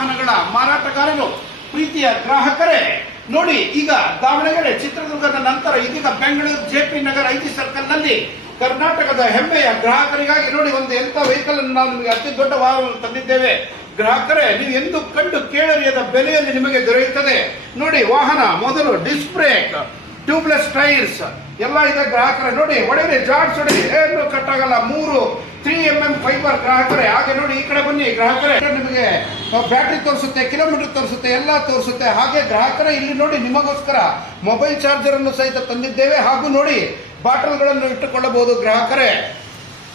ವಾಹನಗಳ ಮಾರಾಟಗಾರರು, ಪ್ರೀತಿಯ ಗ್ರಾಹಕರೇ, ನೋಡಿ ಈಗ ದಾವಣಗೆರೆ, ಚಿತ್ರದುರ್ಗದ ನಂತರ ಇದೀಗ Bengaluru JP Nagar IT circle ನಲ್ಲಿ ಕರ್ನಾಟಕದ ಹೆಮ್ಮೆಯ ಗ್ರಾಹಕರಿಗಾಗಿ ನೋಡಿ ಒಂದು ಎಂತ ವೆಹಿಕಲ್ ಅನ್ನು ನಾವು ನಿಮಗೆ ಅತಿ ದೊಡ್ಡ ವಾಹನವನ್ನು ತಂದಿದ್ದೇವೆ. ಗ್ರಾಹಕರೇ, ನೀವು ಎಂದು ಕಂಡು ಕೇಳರಿಯದ ಬೆಲೆಯಲ್ಲಿ ನಿಮಗೆ ದೊರೆಯುತ್ತದೆ. ನೋಡಿ, ವಾಹನ ಮೊದಲು ಡಿಸ್ಕ್ ಬ್ರೇಕ್, ಟ್ಯೂಬ್ಲೆಸ್ ಟೈರ್ಸ್ ಎಲ್ಲ ಇದೆ ಗ್ರಾಹಕರೇ. ನೋಡಿ, ಹೊಡೆಯಿರಿ, ಜಾಡ್ಸ್ ಹೊಡೆಯಿರಿ, ಏನು ಕಟ್ಟಾಗಲ್ಲ. 3mm ಫೈಬರ್ ಗ್ರಾಹಕರೇ. ಹಾಗೆ ನೋಡಿ, ಈ ಕಡೆ ಬನ್ನಿ ಗ್ರಾಹಕರೇ, ನಿಮಗೆ ಬ್ಯಾಟ್ರಿ ತೋರಿಸುತ್ತೆ, ಕಿಲೋಮೀಟರ್ ತೋರಿಸುತ್ತೆ, ಎಲ್ಲ ತೋರಿಸುತ್ತೆ. ಹಾಗೆ ಗ್ರಾಹಕರೇ, ಇಲ್ಲಿ ನೋಡಿ ನಿಮಗೋಸ್ಕರ ಮೊಬೈಲ್ ಚಾರ್ಜರ್ ಅನ್ನು ಸಹಿತ ತಂದಿದ್ದೇವೆ. ಹಾಗೂ ನೋಡಿ, ಬಾಟಲ್ಗಳನ್ನು ಇಟ್ಟುಕೊಳ್ಳಬಹುದು ಗ್ರಾಹಕರೇ.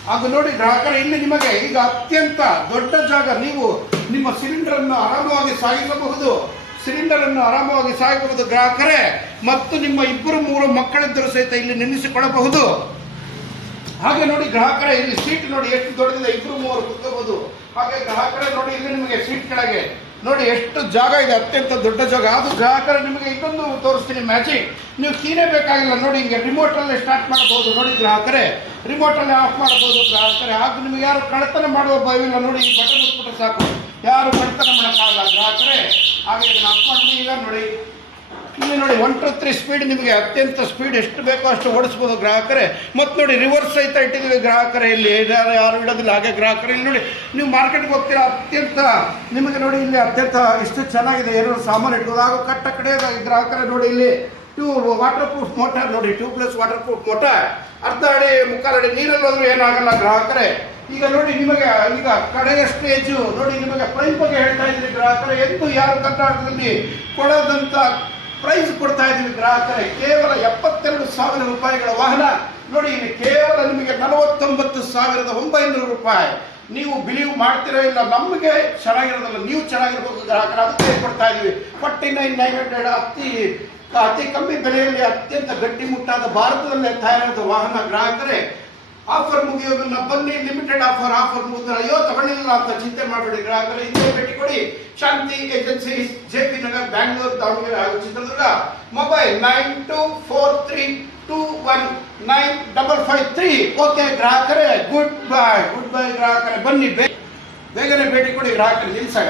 ಹಾಗೂ ನೋಡಿ ಗ್ರಾಹಕರೇ, ಇಲ್ಲಿ ನಿಮಗೆ ಈಗ ಅತ್ಯಂತ ದೊಡ್ಡ ಜಾಗ, ನೀವು ನಿಮ್ಮ ಸಿಲಿಂಡರ್ ಅನ್ನು ಆರಾಮವಾಗಿ ಸಾಗಿಸಬಹುದು ಗ್ರಾಹಕರೇ. ಮತ್ತು ನಿಮ್ಮ 2-3 ಮಕ್ಕಳಿದ್ದರೂ ಸಹಿತ ಇಲ್ಲಿ ನಿಲ್ಲಿಸಿಕೊಳ್ಳಬಹುದು. ಹಾಗೆ ನೋಡಿ ಗ್ರಾಹಕರೇ, ಇಲ್ಲಿ ಸೀಟ್ ನೋಡಿ ಎಷ್ಟು ದೊಡ್ಡದಿದೆ, 2-3 ಕೂತ್ಕೋಬಹುದು. ಹಾಗೆ ಗ್ರಾಹಕರೇ ನೋಡಿ, ಇಲ್ಲಿ ನಿಮಗೆ ಸೀಟ್ ಕೆಳಗೆ ನೋಡಿ ಎಷ್ಟು ಜಾಗ ಇದೆ, ಅತ್ಯಂತ ದೊಡ್ಡ ಜಾಗ. ಅದು ಗ್ರಾಹಕರೇ, ನಿಮಗೆ ಇದೊಂದು ತೋರಿಸ್ತೀನಿ ಮ್ಯಾಜಿಕ್. ನೀವು ಕೀನೇ ಬೇಕಾಗಿಲ್ಲ, ನೋಡಿ ಹಿಂಗೆ ರಿಮೋಟ್ ಅಲ್ಲೇ ಸ್ಟಾರ್ಟ್ ಮಾಡಬಹುದು. ನೋಡಿ ಗ್ರಾಹಕರೇ, ರಿಮೋಟ್ ಅಲ್ಲೇ ಆಫ್ ಮಾಡಬಹುದು ಗ್ರಾಹಕರೇ. ಹಾಗೂ ನಿಮಗೆ ಯಾರು ಕಳ್ಳತನ ಮಾಡುವ ಭಯವಿಲ್ಲ. ನೋಡಿ, ಈ ಬಟನ್ ಮುಟ್ಬಿಟ್ರೆ ಸಾಕು, ಯಾರು ಕಳ್ಳತನ ಮಾಡೋಕ್ಕಾಗಲ್ಲ ಗ್ರಾಹಕರೇ. ಹಾಗೆ ಇದನ್ನು ಆಫ್ ಮಾಡಿ ಈಗ ನೋಡಿ, ಇಲ್ಲಿ ನೋಡಿ 1 to 3 ಸ್ಪೀಡ್, ನಿಮಗೆ ಅತ್ಯಂತ ಸ್ಪೀಡ್ ಎಷ್ಟು ಬೇಕೋ ಅಷ್ಟು ಓಡಿಸ್ಬೋದು ಗ್ರಾಹಕರೇ. ಮತ್ತು ನೋಡಿ, ರಿವರ್ಸ್ ಸಹಿತ ಇಟ್ಟಿದ್ದೀವಿ ಗ್ರಾಹಕರೇ. ಇಲ್ಲಿ ಯಾರು ಇಡೋದಿಲ್ಲ. ಹಾಗೆ ಗ್ರಾಹಕರೇ, ಇಲ್ಲಿ ನೋಡಿ, ನೀವು ಮಾರ್ಕೆಟ್ಗೆ ಹೋಗ್ತೀರಾ, ಅತ್ಯಂತ ನಿಮಗೆ ನೋಡಿ ಇಲ್ಲಿ ಅತ್ಯಂತ ಇಷ್ಟು ಚೆನ್ನಾಗಿದೆ, ಏನಾದ್ರು ಸಾಮಾನು ಇಟ್ಬೋದು. ಹಾಗೂ ಕಟ್ಟ ಕಡೆ ಗ್ರಾಹಕರೇ ನೋಡಿ, ಇಲ್ಲಿ ವಾಟರ್ ಪ್ರೂಫ್ ಮೋಟಾರ್ ನೋಡಿ, ಟ್ಯೂಬ್ಲೆಸ್ ವಾಟರ್ ಪ್ರೂಫ್ ಮೋಟಾರ್. ಅರ್ಧ ಅಡಿ 3/4 ಅಡಿ ನೀರಲ್ಲಾದ್ರೂ ಏನಾಗಲ್ಲ ಗ್ರಾಹಕರೇ. ಈಗ ನೋಡಿ, ನಿಮಗೆ ಈಗ ಕಡೆಯ ಸ್ಟೇಜು ನೋಡಿ, ನಿಮಗೆ ಪ್ರೈಸ್ ಬಗ್ಗೆ ಹೇಳ್ತಾ ಇದ್ದೀರಿ ಗ್ರಾಹಕರೇ. ಎಂದು ಯಾರು ಕರ್ನಾಟಕದಲ್ಲಿ ಕೊಡೋದಂತ ಪ್ರೈಸ್ ಕೊಡ್ತಾ ಇದ್ದೀವಿ ಗ್ರಾಹಕರೇ. ಕೇವಲ 72,000 ರೂಪಾಯಿಗಳ ವಾಹನ ನೋಡಿ, ಇಲ್ಲಿ ಕೇವಲ ನಿಮಗೆ 49,900 ರೂಪಾಯಿ. ನೀವು ಬಿಲೀವ್ ಮಾಡ್ತೀರಾ ಇಲ್ಲ, ನಮಗೆ ಚೆನ್ನಾಗಿರೋದಲ್ಲ, ನೀವು ಚೆನ್ನಾಗಿರ್ಬೇಕು ಗ್ರಾಹಕರ, ಅದಕ್ಕೆ ಕೊಡ್ತಾ ಇದ್ದೀವಿ. 49,900 ಅತಿ ಕಮ್ಮಿ ಬೆಲೆಯಲ್ಲಿ ಅತ್ಯಂತ ಗಟ್ಟಿಮುಟ್ಟಾದ ಭಾರತದಲ್ಲೇ ತಯಾರಾದ ವಾಹನ ಗ್ರಾಹಕರೇ. ಆಫರ್ ಮುಗಿಯೋದನ್ನ ಬನ್ನಿ, ಲಿಮಿಟೆಡ್ ಆಫರ್ ಮುಗಿದ್ರೆ ಅಯ್ಯೋ ತಗೊಳ್ಳಿಲ್ಲ ಅಂತ ಚಿಂತೆ ಮಾಡಬೇಡಿ ಗ್ರಾಹಕರೇ. ಇದೇ ಭೇಟಿ ಕೊಡಿ, ಶಾಂತಿ ಏಜೆನ್ಸಿ, ಜೆಪಿ ನಗರ್, ಬ್ಯಾಂಗ್ಳೂರು, ದಾವಣಗೆರೆ ಹಾಗೂ ಚಿತ್ರದುರ್ಗ. ಮೊಬೈಲ್ 9243219553. ಓಕೆ ಗ್ರಾಹಕರೇ, ಗುಡ್ ಬೈ ಗ್ರಾಹಕರೇ. ಬನ್ನಿ, ಬೇಗನೆ ಭೇಟಿ ಕೊಡಿ ಗ್ರಾಹಕರೇ. ನಿಲ್ಸಾಗ